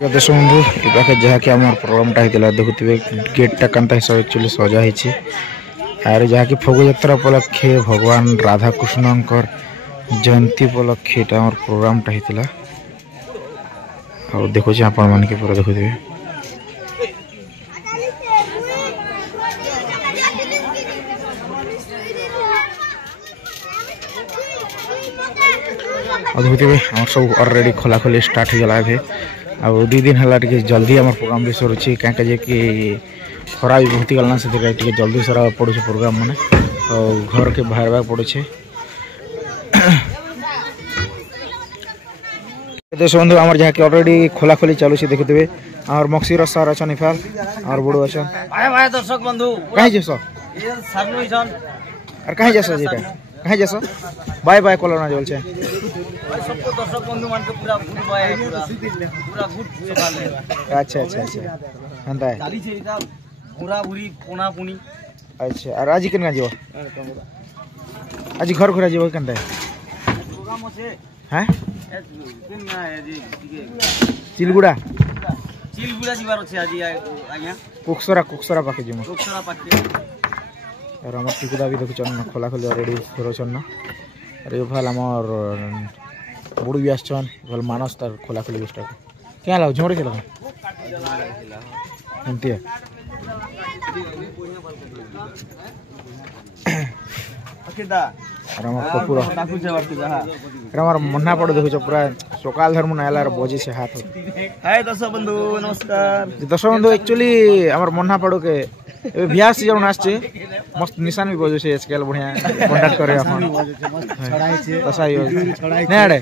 देश बंधु ये जहाँकि आम प्रोग्रामटा होता देखुवे गेटा कांता हिसाब एक्चुअली सजा होती आर जहाँकि फगु यात्रा उपलक्षे भगवान राधाकृष्ण जयंती उपलक्षे आम प्रोग्रामटा होता देखो आपण मान के पूरा देखुवे देखुवे आम सब अलरेडी खोला खोली स्टार्ट हो गला आ दु दिन है जल्दी आम प्रोग्राम भी सरुची कहीं कि खरा भी बहुत गलना से जल्दी सरा पड़े प्रोग्राम मैंने घर के बाहर पड़े देश बंधु आम जहाँ अलरेडी खोला खोली चलू देखुवे और मक्सीर सर अच्छा इफाल और बड़ो अच्छा दर्शक बंधु कहीं जैस और कहीं जैस जेटा कहीं जैस बाय बाय कल ना चलছে सबको दर्शक बंधु मान के पूरा गुड बाय पूरा गुड सकाल अच्छा अच्छा अच्छा हंता है चाली छे इटा पूरा पूरी पोना पुनी अच्छा और आज केना जीव आज घर घुरा जीव केनता है प्रोग्राम আছে हैं कोन ना है जी चिलगुड़ा जीवार আছে आज आज्ञा कुक्सरा पाके जिम कुक्सरा पाके और हमर टिकुदा भी देखुचन खोला खोली ऑलरेडी करोचन अरे भाल हमर बुढ़ी भी आछन भल मानस तार खोला खोली गुस्टा क्या लाग झोरे चला एमती है अकेदा और हमर कपूर और हमर मन्ना पड़ देखुच पूरा सकाल धर्म नाला बजे से हाथ हाय दर्शक बंधु नमस्कार दर्शक बंधु एक्चुअली हमर मन्ना पड़ के बिहार सीजन आछे मस्त निशान भी बजे से स्केल बढ़िया कांटेक्ट करे अपन मस्त छड़ाई छे तसा नै आडे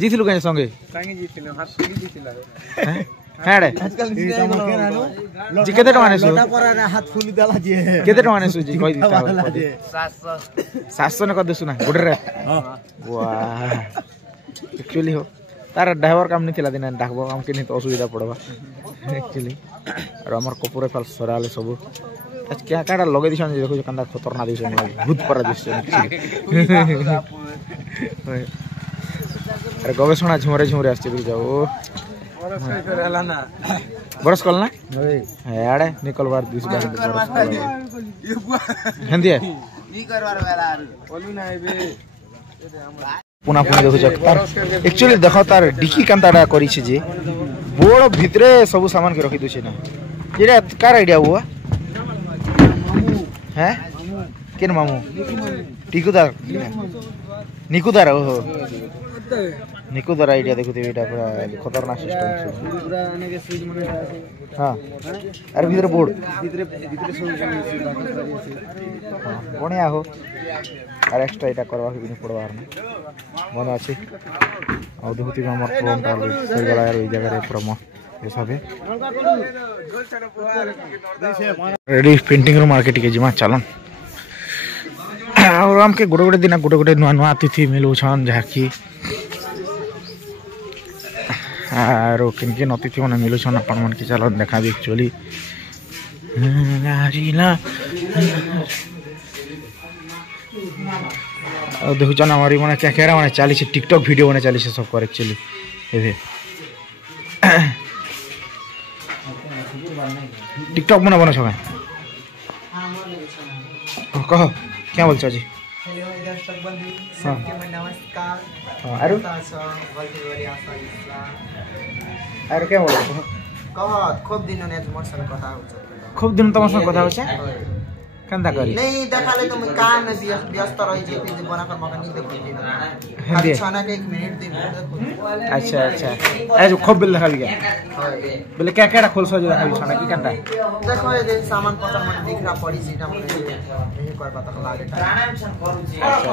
जीथिलु कहीं संगे कांगे जीथिलु हाथ से जीथिला है आडे आजकल जी केते टका नेसु ना पर हाथ फुली देला जी केते टका नेसु जी कहि दिता 700 ने कर देसु ना गुडे रे वाह एक्चुअली हो तार ड्राइवर काम नहीं थिला दिन डाकबो हम के नहीं तो असुविधा पड़बा एक्चुअली और हमर कपूरे फल सराले सब आज क्या काडा लगे दिसन देखो कंदा खतरनाक दिसन भूत पर दिसन अरे गवेषणा झुमरे झुमरे आछे देख जाओ बरस कल ना याडे निकल बार दिस बार हंदी है ई करवार वाला ओलू ना बे पुना पुना देखो तार एक्चुअली देखो तार डिकी कांताडा करी छे जे बोड़ भितरे सब सामान के रखी दुछे ना जेरा कार आइडिया हुआ हैं केन मामू टिकुदार निकुदार ओहो निकुदार आइडिया देखो एटा पूरा खतरनाक सिस्टम छे पूरा आने के स्विच माने हां अरे भीतर बोर्ड भीतर सब बढ़िया हो और एक्स्ट्रा एटा करवा के बिना पड़वार ना मन अछि और देखुती हमर प्रोग्राम टाल सही गला यार ई जगह रे प्रोमो हिसाबे रेडी पेंटिंग रो मार्केट के जिमा चलन और हम के गोटे दिन गोटे नुआ नुआ अतिथि मिलू छन जहाँकि आरो किन किन अतिथि मैंने मिलू छन अपन मन के चलन देखा भी एक्चुअली देखु छन हमारी माने क्या कह रहा माने चली टिकटॉक वीडियो माने चली सब कर एक्चुअली एबे टिकटॉक मने बनो छबे कह क्या बोल जी हेलो दर्शक बंधु सबके नमस्कार अरु अरु क्या बोल कह खूब दिन ने मोर संग कथा हो खूब दिन तमर संग कथा हो छे कंदा करी नहीं देखाले तो मैं काम में व्यस्त रही जे फिर बना कर मका नहीं देखी खाली छाना के 1 मिनट दिन अच्छा अच्छा ए जो खूब बिल लगा गया बोले क्या क्या खोल सो जो छाना की कंदा देखो ये सामान पता मन दिख रहा पड़ी सीधा मन यही कर पता लागे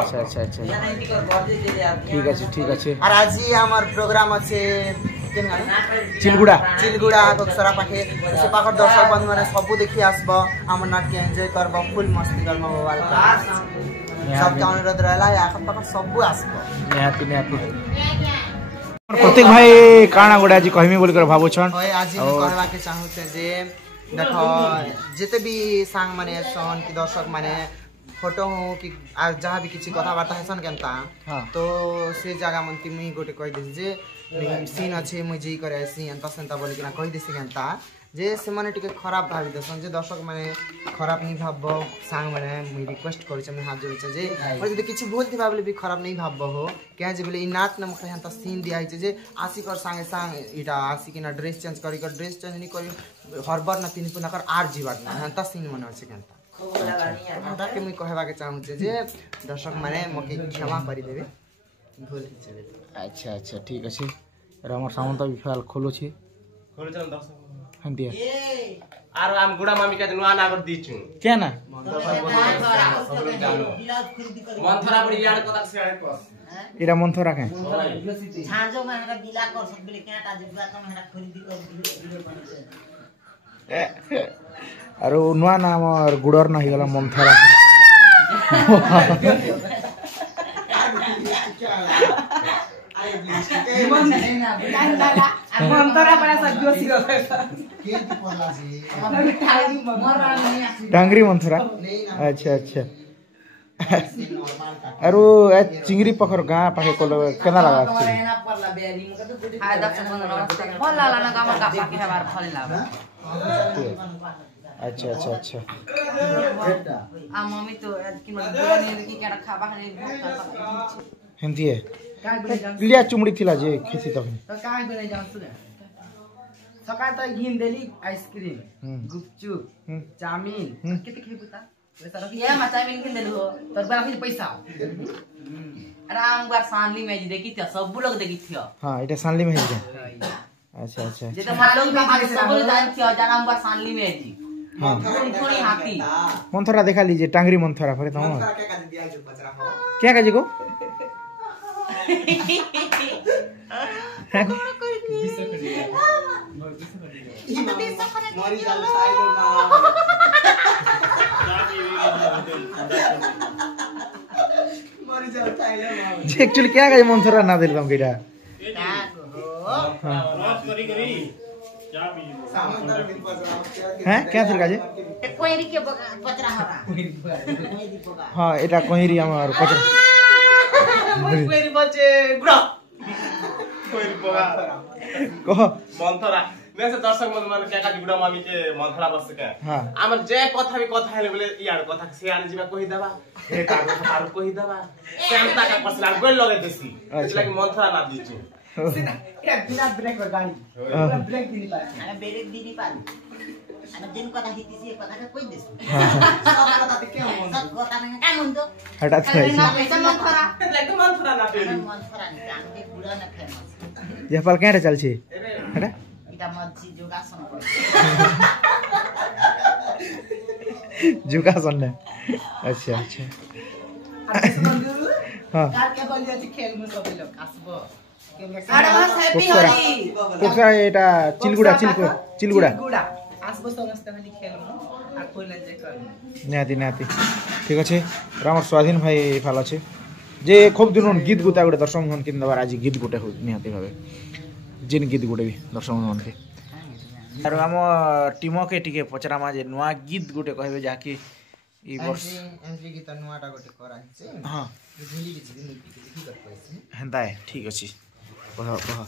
अच्छा अच्छा अच्छा ठीक আছে और आज ही हमार प्रोग्राम আছে चिलगुड़ा कोक्सरा पाखे से पाखर दर्शक बंधु माने सब देखि आसबो हमर नाट के एन्जॉय करबो फुल मस्ती करबो मोबाइल सब के अनुरोध रहला आखर पाखर सब आसबो निहाती प्रत्येक भाई काना गोडा जी कहमी बोल कर भाबो छन होय आज हम करबा के चाहू छे जे देखो जते भी सांग माने सन की दर्शक माने फोटो हो कि जहाँ भी किसी कथबार्ता है केनता तो से जगह मन मुई गोटे कह दे जे सीन अच्छे मुझे जी करे एंता सेंता बोल के कही देसी केनता जे से माने टिके खराब भाबी दसन जे दर्शक माने खराब नहीं भाबबो सांग माने मुई रिक्वेस्ट करै छ मैं हाथ जोड़ै छ जे और जदि किछि भूल थिबा बोले भी खराब नहीं भाबबो हो क्या जे बोले इ नाच न मखले हंता सीन दियाइ छ जे आशिक और सांगे सांग इटा आशिक ना ड्रेस चेंज करी कर ड्रेस चेंज नहीं करी हरबर ना पिन पुना कर आर जीवात ना हंता सीन मने अछि केनता हमरा के मुई कहबा के चाहू जे दर्शक माने मके क्षमा करी देबे भूल चले अच्छा अच्छा ठीक अछि रामर सामंत भी फिलहाल खोलो छी खोलो चल दर्शक हंदिया आर आम गुडा मामी का नुआ नागर दिछु क्या ना मंथरा बड़ी यार कथा से आए पास इरा मंथरा के छांजो में हनका दिला कर सब बेले केटा जिबा तुम हरा खरीदी कर वीडियो बने अरे नुआ नाम और गुडर ना हिगला मंथरा डांगरी मंथरा अच्छा अच्छा अरु चिंगरी पखर गाँ पाखे कोलो केना लगा अच्छा अच्छा अच्छा मम्मी तो हेंती है लिया चुमड़ी थिला जे खेती तक तो काय बने जानसु रे सकाळ त घिन देली आइसक्रीम गुपचुप चाउमीन केते खेबु ता पैसा रखी ये चाउमीन किन देलु हो तोर बाकी पैसा आराम बार सानली में देखी त सब लोग देखी थियो हां एटा सानली में है अच्छा अच्छा जे त मालूम बा सब लोग जान थियो आराम बार सानली में जी हां थोड़ी हाथी मंथरा देखा लीजिए टांगरी मंथरा फरे तो क्या काजी को एक्चुअली क्या काजी मंथरा ना दिल तुम केटा हैं क्या थर काजे कोइरी के पचरा हरा हां एटा कोइरी हमर पचरा कोइरी बचे गुडा कोइरी पगा कह मंथरा मैं से दर्शक मन क्या का गुडा मामी के मंथरा बस के हां हमर जे कथा भी कथा हेले बोले यार कथा से आन जीवा कहि दबा हे का कथा कहि दबा सेमता का पसला गोल लगे देसी इसलिए मंथरा ना दीछु या बिना ब्रेक और गाड़ी पूरा ब्रेक भी नहीं पाए अरे ब्रेक भी नहीं पाल अरे जिन कथा हिती से कथा का कोई देस सब कथा के हम सब कथा में का मुंडो हटा छै पैसा मंथरा लेकिन मंथरा ना पेली मंथरा नहीं जान के पूरा ना फेमस ये पल केटा चल छी हटा इटा मच्छी जोगासन कर जुका सन्ने अच्छा अच्छा हां कार के बोलिया थी खेल में सब लोग आसबो अरे बस हैप्पी होली कोकरा एटा चिलगुडा चिलगुडा आसबो समस्त खाली खेल में आ कोई ले जे कर निहाती निहाती ठीक अच्छे रामर स्वाधीन भाई फाल अच्छे जे खूब दिन गीत गुता गोटे दर्शक मन किन दबार आज गीत गोटे हो निहाती भावे जिन गीत गोटे भी दर्शक मन के आरो हम टीम के टिके पचरामा जे नुआ गीत गोटे कहबे जाकी ई वर्ष एंट्री गीत नुआटा गोटे करा छै हां भूली के छी देखि कर पैसे हेंता है ठीक अछि कह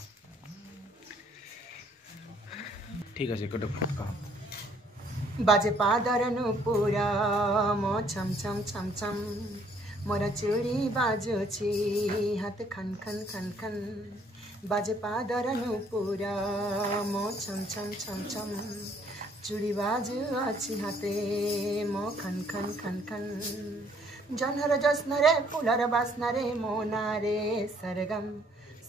ठीक अछि गोटे कह बाजे पादरनु पूरा मो छम छम छम छम मोरा चूड़ी बाजो छी हाथ खन खन खन खन बाजे पादरनु पूरा मो छम छम छम छम चूड़ी बाजो अछि हाथे मो खन खन खन खन जनहर जसनरे फुलर बासनरे मोनारे सरगम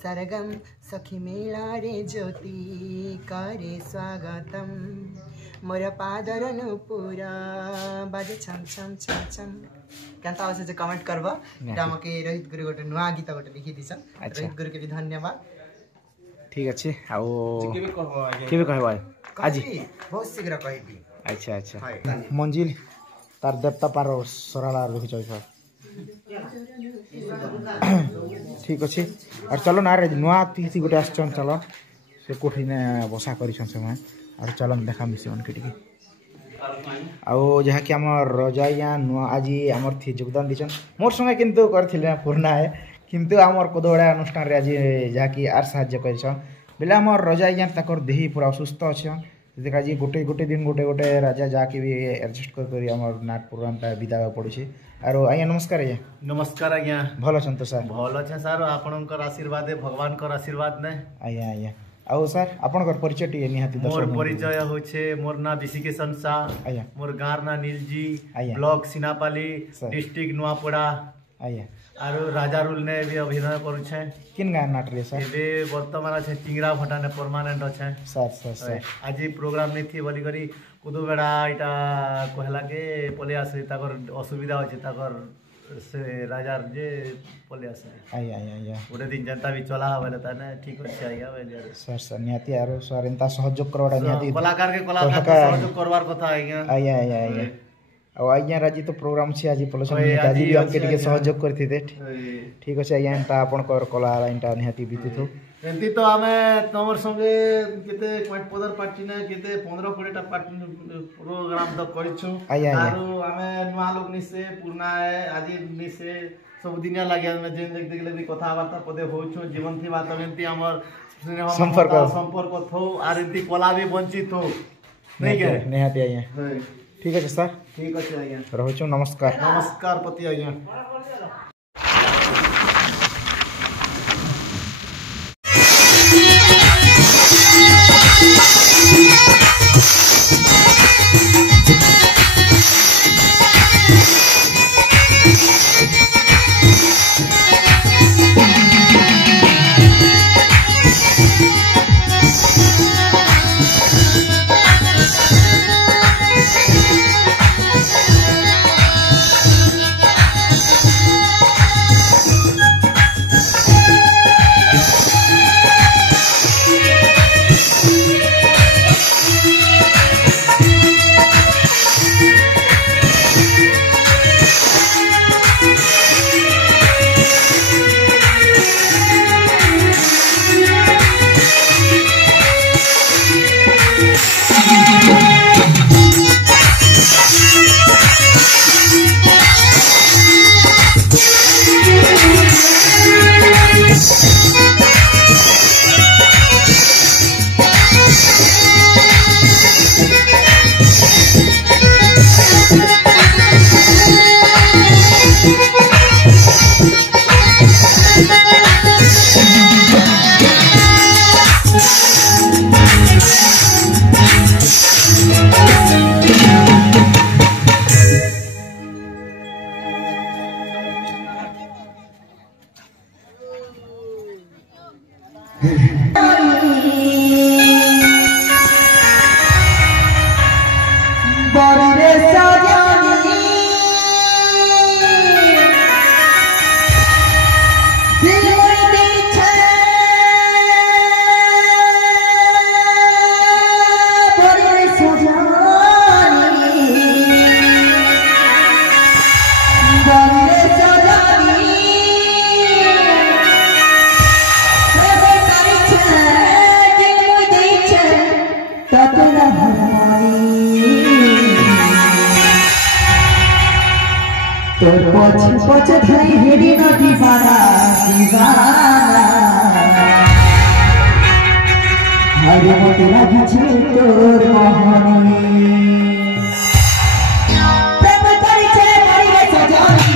सरगम सखी मेला रे ज्योति करे स्वागतम मोर पादरनु पूरा बाजे छम छम छम छम केनता होसे जे कमेंट करबा हमके रोहित गुरु गोटे नुआ गीत गोटे लिखि दिसन रोहित गुरु के भी धन्यवाद ठीक अछि आओ केबे कहबा आज बहुत शीघ्र कहबी अच्छा अच्छा मंजिल तार देवता पार सराला रखि छ ठीक अछि और चलो ना रे नुआ तिसी गोटे आछन चलो से कोठी ने बसा करि छन से और चलो देखा मिसी मन के टिके आउ जहा कि हमर रजाइया नुआ आज हमर थी योगदान दिछन मोर संगे किंतु करथिले पुरना है কিন্তু আমার কদবড়া অনুষ্ঠান আজ যাকি আর সাহায্য করেছন বেলে আমার রাজা আজ্ঞা তাকর দেহি পুরা অসুস্থ অছন দেখা যে গোটে দিন গোটে রাজা যাকে भी एडजस्ट करी আমার नाट प्रोग्रामटा बिदावा पड़ुछि आरो आज्ञा नमस्कार आज्ञा नमस्कार आज्ञा भल अछन तो सर भल अच्छे सर आपणकर आशीर्वाद भगवानकर आशीर्वाद ने आज्ञा आज्ञा आउ सर आपणकर परिचय टी निहाती मोर परिचय होछे मोर ना विशिकेशन शाह आज्ञा मोर गार ना नीलजी आज्ञा। Block Sinapali sir. District Nuapada आज्ञा आरो राजा रुल ने भी अभिनय करुछे किन गान नाट रे सर एबे वर्तमान अच्छे चिंगरा भटा ने परमानेंट अच्छे सर सर सर आज प्रोग्राम नहीं थी बोली करी कुदु बेड़ा इटा कहला के पले आसे ताकर असुविधा होचे ताकर से राजार जे पले आसे आज्ञा आज्ञा आज्ञा गोटे दिन जनता भी चला हवेले ताने ठीक होचे आज्ञा बेले सर सर निहाती आरो सर एंता सहयोग करवाडा निहाती कलाकार के कलाकार तो सहयोग करवार कथा आज्ञा आज्ञा आज्ञा आज्ञा ଆଉ ଆଜ୍ଞା ରାଜି ତ ପ୍ରୋଗ୍ରାମ ଅଛି ଆଜି ପଲସନ ଆଜି ଆଜି ବି ଆମକେ ଅଛି ଟିକେ ଆଜ୍ଞା। ସହଯୋଗ କରିଥିତେ ଠିକ ଅଛି ଆଜ୍ଞା ଏନ୍ତା ଆପଣଙ୍କର କଲା ଏନ୍ତା ନିହାତି ବିତୁଥୁ एमती तो आमे तमर संगे केते क्वाट पदर पार्टी ने केते 15-20 टा पार्टी प्रोग्राम तो करिछु आज्ञा, आज्ञा। आरो आमे नुआ लोग निसे पुरना है आज निसे सब दिनिया लागे में जेन देख देखले भी कथा वार्ता पदे होछु जीवन थी बात एमती हमर स्नेह संपर्क। संपर्क थौ आर एमती कला भी वंचित हो नहीं के ନିହାତି ଆଜ୍ଞା ଠିକ ଅଛି ସାର୍ ठीक अछि आज्ञा ରହୁଛୁ ନମସ୍କାର नमस्कार पति आज्ञा তোর পছে পছে ধরে হেরি নদী পাড়া হারি মতে লাগিছে তোর মোহনী প্রেম করিছে করিবে সজনী